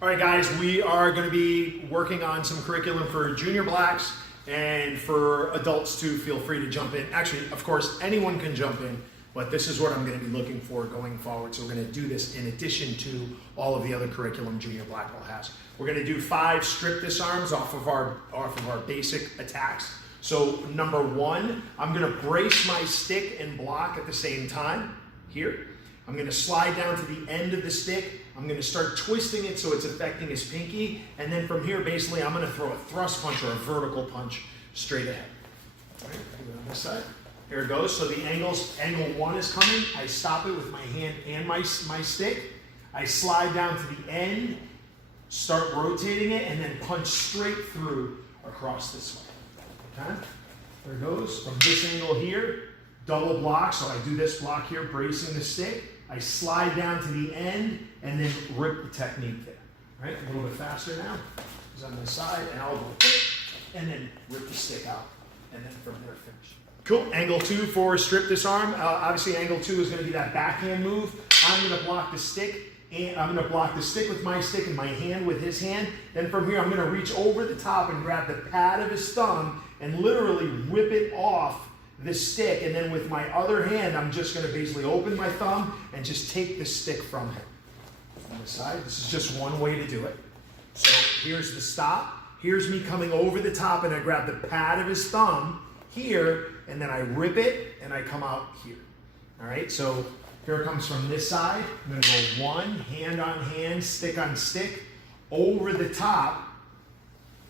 All right, guys, we are going to be working on some curriculum for junior blacks and for adults too. Feel free to jump in. Actually, of course, anyone can jump in, but this is what I'm going to be looking for going forward. So we're going to do this in addition to all of the other curriculum junior black belt has. We're going to do 5 strip disarms off of our basic attacks. So number 1, I'm going to brace my stick and block at the same time here. I'm going to slide down to the end of the stick. I'm going to start twisting it so it's affecting his pinky. And then from here, basically, I'm going to throw a thrust punch or a vertical punch straight ahead. All right, do it on this side. Here it goes. So the angle 1 is coming. I stop it with my hand and my stick. I slide down to the end, start rotating it, and then punch straight through across this way. Okay? There it goes. From this angle here, double block. So I do this block here, bracing the stick. I slide down to the end and then rip the technique there. Right? A little bit faster now. It's on this side, and I'll go and then rip the stick out, and then from there finish. Cool. Angle 2 for strip disarm. Obviously, angle 2 is going to be that backhand move. I'm going to block the stick, and I'm going to block the stick with my stick and my hand with his hand. Then from here, I'm going to reach over the top and grab the pad of his thumb and literally rip it off the stick, and then with my other hand, I'm just going to basically open my thumb and just take the stick from him. On the side, this is just one way to do it. So here's the stop. Here's me coming over the top, and I grab the pad of his thumb here, and then I rip it, and I come out here. All right, so here it comes from this side. I'm going to go 1, hand on hand, stick on stick, over the top.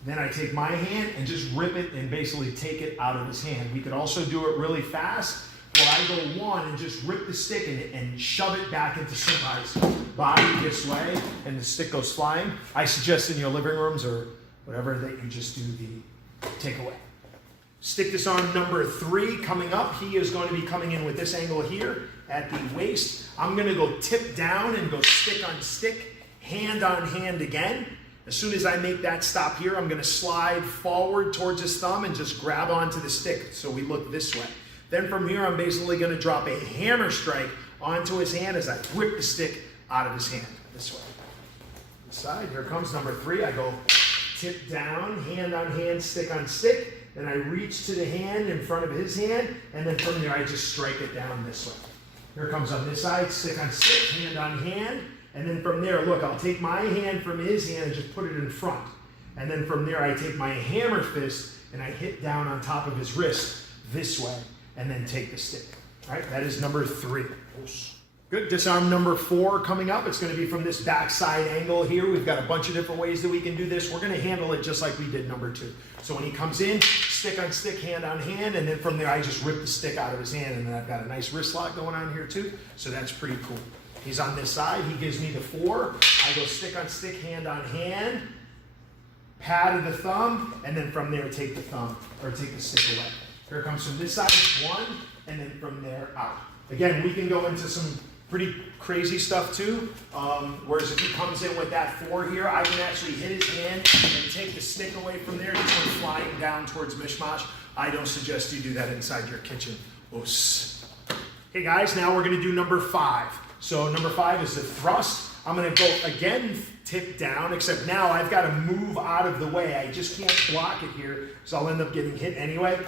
Then I take my hand and just rip it and basically take it out of his hand. We could also do it really fast, where I go 1 and just rip the stick and shove it back into somebody's body this way, and the stick goes flying. I suggest in your living rooms or whatever that you just do the takeaway. Stick disarm number 3 coming up. He is going to be coming in with this angle here at the waist. I'm going to go tip down and go stick on stick, hand on hand again. As soon as I make that stop here, I'm going to slide forward towards his thumb and just grab onto the stick so we look this way. Then from here, I'm basically going to drop a hammer strike onto his hand as I whip the stick out of his hand this way. This side, here comes number 3. I go tip down, hand on hand, stick on stick. Then I reach to the hand in front of his hand, and then from there, I just strike it down this way. Here comes on this side, stick on stick, hand on hand. And then from there, look, I'll take my hand from his hand and just put it in front. And then from there, I take my hammer fist and I hit down on top of his wrist this way, and then take the stick. All right, that is number 3. Good. Disarm number 4 coming up. It's going to be from this backside angle here. We've got a bunch of different ways that we can do this. We're going to handle it just like we did number 2. So when he comes in, stick on stick, hand on hand, and then from there, I just rip the stick out of his hand, and then I've got a nice wrist lock going on here too. So that's pretty cool. He's on this side. He gives me the 4. I go stick on stick, hand on hand, pad of the thumb, and then from there take the thumb or take the stick away. Here it comes from this side, 1, and then from there out. Again, we can go into some pretty crazy stuff too. Whereas if he comes in with that 4 here, I can actually hit his hand and take the stick away from there. Just went flying down towards mishmash. I don't suggest you do that inside your kitchen. Oos. Hey guys, now we're going to do number 5. So number 5 is the thrust. I'm going to go again tip down, except now I've got to move out of the way. I just can't block it here, so I'll end up getting hit anyway.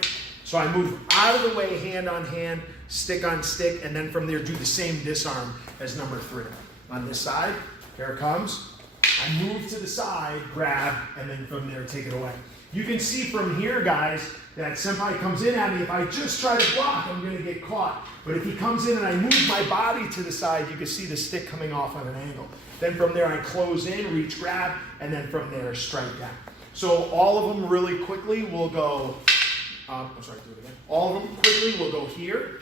So I move out of the way, hand on hand, stick on stick, and then from there do the same disarm as number 3. On this side, here it comes. I move to the side, grab, and then from there take it away. You can see from here, guys, that senpai comes in at me. If I just try to block, I'm going to get caught. But if he comes in and I move my body to the side, you can see the stick coming off on an angle. Then from there, I close in, reach, grab, and then from there, strike down. So all of them really quickly will go, do it again. All of them quickly will go here.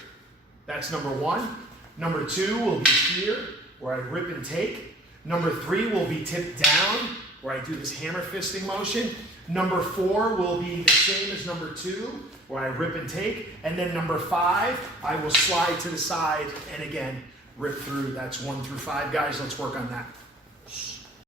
That's number 1. Number 2 will be here, where I rip and take. Number 3 will be tipped down, where I do this hammer fisting motion. Number 4 will be the same as number 2, where I rip and take. And then number 5, I will slide to the side and again, rip through. That's 1 through 5, guys. Let's work on that.